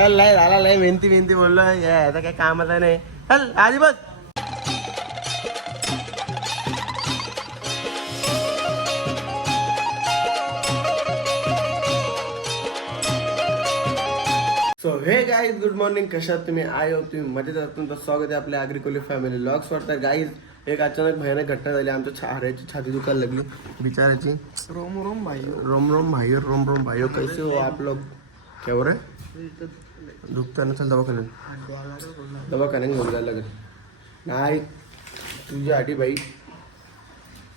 चल लय झाला लय मेहनती मेहनती बोललो. या आता काय कामाला नाही. चल आधी बस so hey guys good morning कशात तुम्ही? आय हो तुम्ही मजेत आहात. तुमचं स्वागत आहे आपल्या अग्रिकोली फॅमिली लॉग्स वाटतं गाईज एक अचानक भयानक घटना झाली. आमच्या छाऱ्याची छाती दुखायला लागली. बिचाराची रोम रोम भाई रोम रोम भाइयों रोम रोम भाइयों कैसे हो आप लोग? क्या हो रहा है? दुखता नसेल दवाखान्यात. दवाखान्यात घेऊन जायला लागेल. नाही तुझी आठी बाई.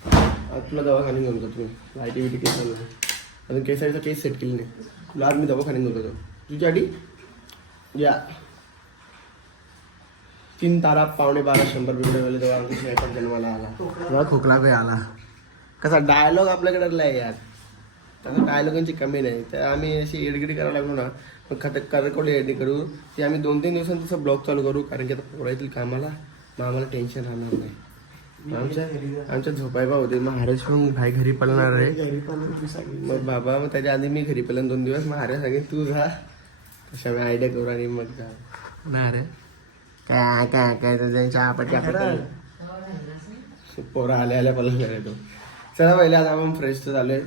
आज तुला दवाखान्यात घेऊन जातो मी. लाईटी बिटी केस चालू अजून केसाचा केस सेट केली नाही. तुला आज मी दवाखान्यात घेऊन जातो. तुझी आठी या. तीन तारा पावणे बारा शंभर बिबडे वाले तेव्हा आमच्या शेतात जन्माला आला. खोकला काही आला. कसा डायलॉग आपल्याकडे आहे यार त्याचा डायलॉगांची कमी नाही. तर आम्ही अशी एडगिडी करायला लागलो ना मग खत करकोडी एडी करू. ती आम्ही दोन तीन दिवसांनी तसं ब्लॉग चालू करू कारण की आता पोरं येतील कामाला. मग आम्हाला टेन्शन राहणार नाही. आमच्या आमच्या झोपायबा होते. मग हरेश पण भाई घरी पळणार आहे. मग बाबा मग त्याच्या आधी मी घरी पेलन दोन दिवस. मग अरे सांगेन तू जा. तशा मी आयडिया करू आणि मग जा. नाही अरे. काय काय काय तर चहा पट्टी पोरं आल्या आल्या पलंग तो. चला पहिले आज आपण फ्रेश तर झालोय.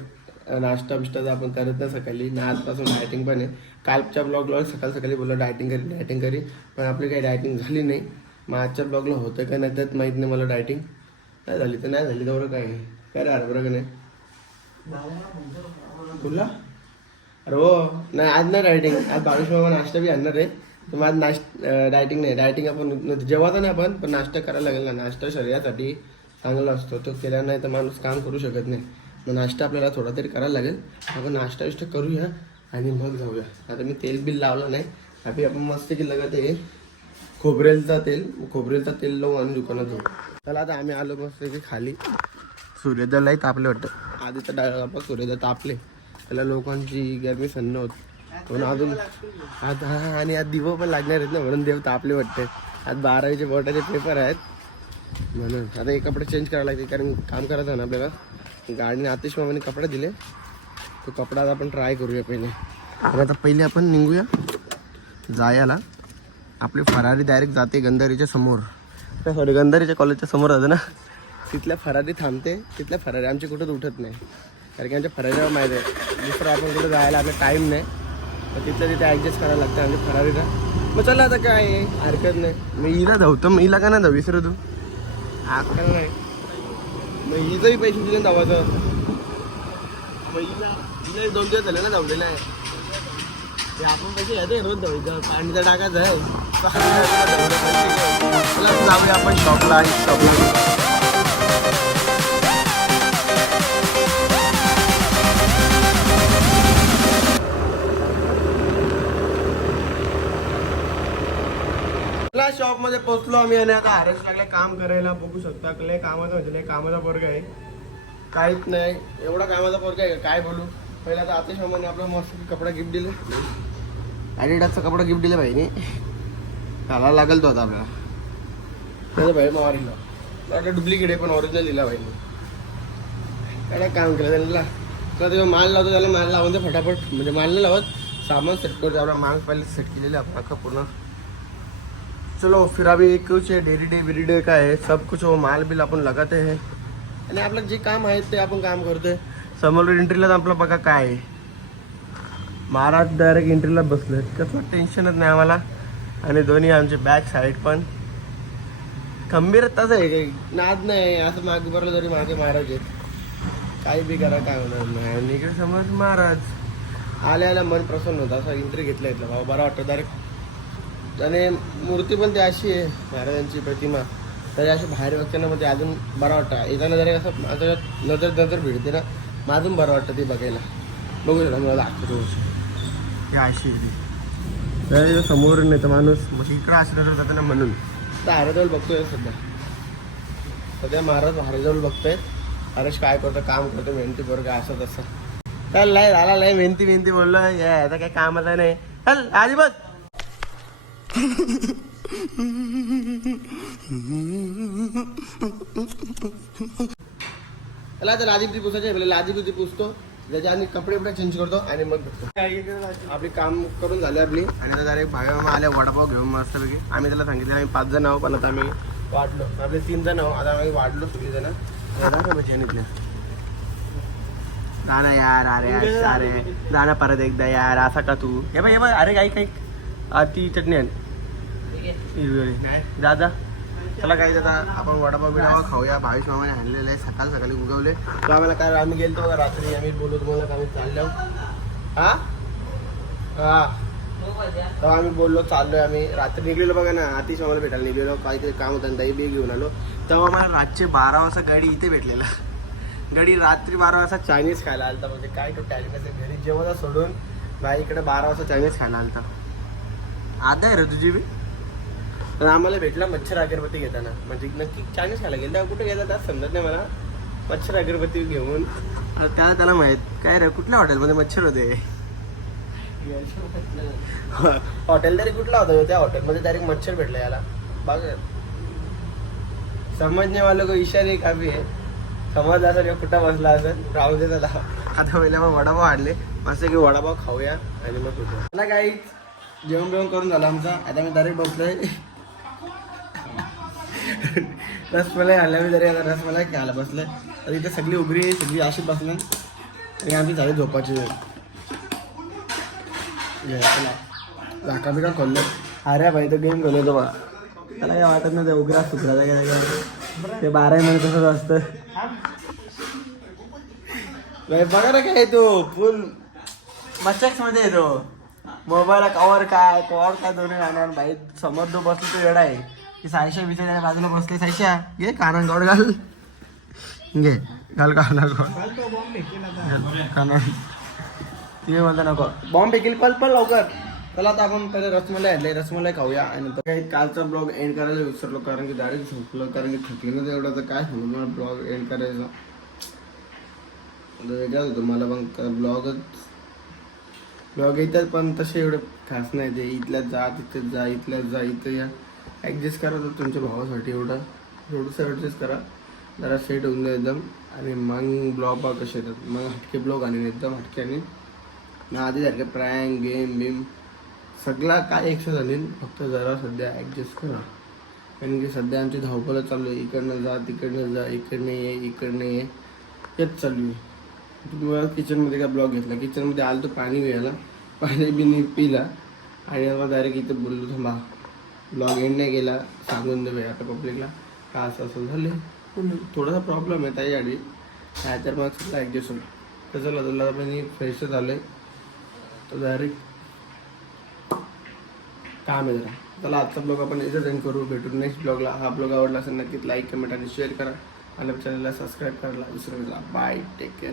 नाश्ता बिष्टा तर आपण करत नाही सकाळी. ना आजपासून डायटिंग पण आहे. कालच्या ब्लॉगला सकाळ सकाळी बोललो डायटिंग करी डायटिंग करी. पण आपली काही डायटिंग झाली नाही. मग आजच्या ब्लॉगला होतं का नाही त्यात माहीत नाही मला डायटिंग नाही झाली तर नाही झाली तेवढं काय आहे. काय रे बरं का नाही? तुला? अरे हो. नाही आज नाही डायटिंग आज बावीस बाबा नाश्ता बी आणणार आहे. तर मग आज नाश डायटिंग नाही. डायटिंग आपण जेवायचं नाही आपण पण नाश्ता करायला लागेल ना. नाश्ता शरीरासाठी चांगला असतो. तो केला नाही तर माणूस काम करू शकत नाही. मग नाश्ता आपल्याला थोडा तरी करायला लागेल. आपण नाश्ता विष्टा करूया आणि मग जाऊया. आता मी तेल बिल लावलं नाही. अभि आपण मस्त की लगत आहे. खोबरेलचा तेल खोबरेलचा तेल लावून आणि दुकानात जाऊ. चला आता आम्ही आलो मस्त की खाली. सूर्योदयलाही तापले वाटतं. आधी तर डाय आपण सूर्योदय तापले. त्याला लोकांची गरमी सन्न होत. म्हणून अजून आता हां आणि आज दिवं पण लागणार आहेत ना म्हणून देव तापले वाटते. आज बारावीचे बोर्डाचे पेपर आहेत. म्हणून आता हे कपडे चेंज करायला लागते कारण काम करायचं आहे ना आपल्याला. गाडीने आतिश मामाने कपडे दिले. तो कपडा आता आपण ट्राय करूया पहिले. तर आता पहिले आपण निघूया जायला. आपली फरारी डायरेक्ट जाते गंधारीच्या समोर. सॉरी गंधारीच्या कॉलेजच्या समोर जाते ना. तिथल्या फरारी थांबते तिथल्या फरारी आमची कुठंच उठत नाही. कारण की आमच्या फरारीला माहीत आहे. दुसरं आपण कुठं जायला आपला टाईम नाही. तर तिथलं तिथे ॲडजस्ट करायला लागतं आमच्या फरारीला मग चला आता काय आहे, हरकत नाही. मी हिला धावतो. मग हिला का नाही जाऊ विसरतो तू. आजकाल नाही मग हिचंही पैसे दिले ना तर मग हिला हिला दोन दिवस झाले ना धावलेलं आहे. आपण पैसे येते रोज धावायचं पाणीचा टाकायचं आहे. आपण शॉपला शॉपला आपल्या शॉपमध्ये पोहोचलो आम्ही आणि आता आरस लागले काम करायला बघू शकता. लय कामाचा म्हणजे लय कामाचा पोरग आहे. काहीच नाही. एवढा कामाचा पोरग आहे का? काय बोलू? पहिला आता आतिश मामाने आपला मस्त कपडा गिफ्ट दिले. ॲडिडासचा कपडा गिफ्ट दिला भाईने. घालायला लागेल तो आता आपल्याला. त्याचा भाई मारीला आता डुप्लिकेट आहे पण ओरिजिनल दिला भाईने. काय काम केलं त्याला तर तेव्हा माल लावतो त्याला माल लावून ते फटाफट. म्हणजे माल नाही लावत. सामान सेट करतो. आपला माल पहिले सेट केलेला आपण अख्खा पूर्ण. चलो फिर अभी कुछ डेली डे वेरी डे का है सब कुछ वो माल बिल आपण लगाते हैं। आणि आपलं जे काम आहे ते आपण काम करतोय. समोर एंट्रीला आपलं बघा काय आहे. महाराज डायरेक्ट एंट्रीला बसले कसं टेन्शनच नाही आम्हाला. आणि दोन्ही आमचे बॅक साईड पण. खंबीर तसं आहे काही. नाद नाही असं मागे बरलं तरी मागे महाराज आहेत. काही बी करा काय होणार नाही. आणि इकडे समोर महाराज. आल्या आल्या मन प्रसन्न होतं. असं एंट्री घेतलं इथलं. बाबा बरं वाटतं. डायरेक्ट आणि मूर्ती पण ती अशी आहे महाराजांची प्रतिमा. तरी अशी बाहेर बघताना मग ते अजून बरं वाटतं. येताना जरी असं माझं नजर नजर भिडते ना मग अजून बरं वाटतं ते बघायला. बघू शकता मला दाखवतो. हे अशी. तर समोरून येतं माणूस. मग इकडं असं जातं ना म्हणून. तर हरजवळ बघतोय सध्या. सध्या महाराज हरजवळ बघतोय हरेश काय करतो काम करतो मेहनती बरोबर असं तसं. चल लय झाला लय मेहनती मेहनती बोललो आता काय कामाला नाही. चल आधी बस. चला आता लादी पुसायचे पुसायची आहे लादी पुसतो. त्याच्या आम्ही कपडे बिपडे चेंज करतो आणि मग भेटतो. आपली काम करून झाले आपली. आणि आता डायरेक्ट भावे मामा आले वडापाव घेऊन मस्तपैकी. आम्ही त्याला सांगितलं आम्ही पाच जण आहोत पण आता आम्ही वाढलो. आपले तीन जण आहोत आता आम्ही वाढलो सगळी जण इथल्या जाना यार अरे यार अरे जाना परत एकदा यार असा का तू? हे बाई हे बघ अरे काही काही अति ती चटणी आण. जा चला काही आता आपण वडापाव बिडापाव खाऊया. भावेश मामाने आणलेलं आहे सकाळ सकाळी उगवले. तर आम्हाला काय आम्ही गेलतो बघा रात्री आम्ही बोलू तुम्हाला का आम्ही चाललो. हा? हा. तेव्हा आम्ही बोललो चाललोय आम्ही. रात्री निघलेलो बघा ना आतिश मामाला भेटायला निघलेलो. काहीतरी काम होतं दही बी घेऊन आलो. तेव्हा मला रातचे बारा वाजता गाडी इथे भेटलेला. गाडी रात्री बारा वाजता चायनीज खायला आलता. म्हणजे काय तो चायनीज घरी जेवण सोडून बाई इकडे बारा वाजता चायनीज खायला आलता. आता आहे रे तुझी बी? तर आम्हाला भेटला मच्छर अगरबत्ती घेताना. म्हणजे नक्की चायनीज खायला गेला कुठे गेला त्यात समजत नाही मला. मच्छर अगरबत्ती घेऊन. आता त्याला त्याला माहीत. काय रे कुठल्या हॉटेलमध्ये मच्छर होते? हॉटेल तरी कुठला होता? त्या हॉटेलमध्ये डायरेक्ट मच्छर भेटला याला. बघ समजणे वाला को इशारे काफी आहे समज असेल कुठं बसला असेल राहू दे त्याला. आता पहिल्या मग वडापाव आणले. मस्त की वडापाव खाऊया आणि मग मला काही जेवण बिवण करून झालं आमचं. आता मी डायरेक्ट बसलोय. रसमलाई आणल्या मी जरी आता रसमलाई खायला बसलं. तर इथे सगळी उघडी सगळी अशी बसल्या आणि आमची झाली झोपाची वेळ. झाका बिका खोललं. अरे भाई तो गेम खोलतो बा त्याला काय वाटत नाही ते उघडा गेला ते बारा महिने तसंच असतं. बघा ना काय तो. फुल मच्छक्समध्ये येतो मोबाईल कवर काय कवर काय दोन्ही राहणार. भाई समोर जो बसलो तो येडा आहे. की सायशा बिचा बाजूला बसले. सायशा घे कानान गॉड घाल. घे. घाल काना गौड. ते म्हणता नको. बॉम्ब फेकील पल पल लवकर. चला आता आपण पहिले रसमलाई आणले. रसमलाई खाऊया आणि नंतर काही कालचा ब्लॉग एंड करायला विसरलो कारण की डायरेक्ट झोपलो कारण की थकलेलं एवढं तर काय सांगू मला ब्लॉग एंड करायचा. वेगळाच होतं. मला पण ब्लॉगच ब्लॉग येतात पण तसे एवढे खास नाही. ते इथल्या जा तिथे जा इथल्या जा इथं या. ॲडजस्ट करा तर तुमच्या भावासाठी एवढं. थोडंसं ॲडजस्ट करा. जरा सेट होऊन द्या एकदम. आणि मग ब्लॉग बा कसे येतात? मग हटके ब्लॉग आणि एकदम हटके आणि मग आधी सारखे प्रँग गेम बिम सगळा काय एक्स्ट्रा झाली फक्त जरा सध्या ॲडजस्ट करा. कारण की सध्या आमची धावपळच चालू आहे. इकडनं जा तिकडनं जा इकडनं ये इकडनं ये. हेच चालू आहे. तुम्हाला किचनमध्ये का ब्लॉग घेतला. किचनमध्ये आलं तर पाणी मिळालं पाणी बिनी पिला. आणि मग डायरेक्ट इथं बोललो थांबा ब्लॉग एंड नाही गेला सांगून दे आता पब्लिकला का असं असं झाले पण थोडासा प्रॉब्लेम आहे त्याच्यासाठी काय तर मग सगळं ॲडजस्ट होईल तर चला तुला आपण फ्रेश झालं आहे तर डायरेक्ट काम आहे जरा. चला आजचा ब्लॉग आपण इथं एंड करू. भेटू नेक्स्ट ब्लॉगला हा ब्लॉग आवडला असेल नक्कीच लाईक कमेंट आणि शेअर करा. आणि चॅनलला सबस्क्राईब करायला विसरू नका. Bye take care